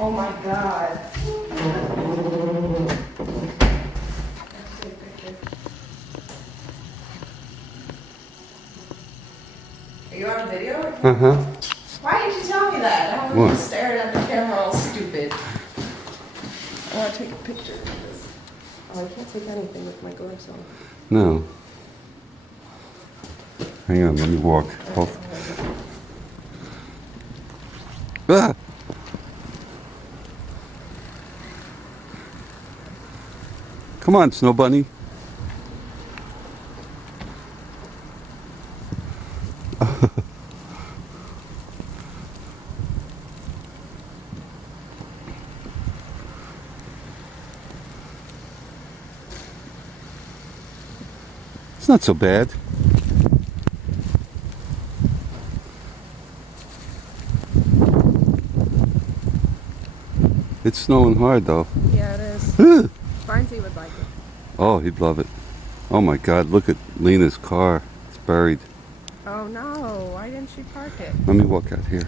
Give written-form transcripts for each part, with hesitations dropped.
Oh my God. Are you on video? Uh-huh. Why didn't you tell me that? I What? was staring at the camera all stupid. I want to take a picture of this. Oh, I can't take anything with my gloves on. No. Hang on, let me walk. Oh. Ah! Come on, Snow Bunny. It's not so bad. It's snowing hard though. Yeah, it is. Ah! Barnesy would like it. Oh, he'd love it. Oh my God, look at Lena's car. It's buried. Oh no, why didn't she park it? Let me walk out here.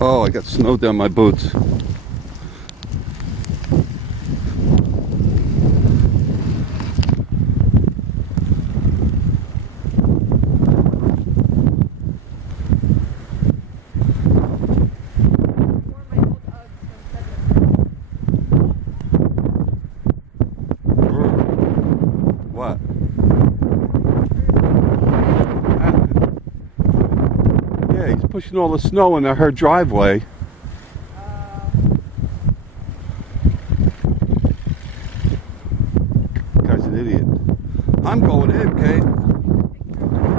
Oh, I got snow down my boots. What? Yeah, he's pushing all the snow into her driveway.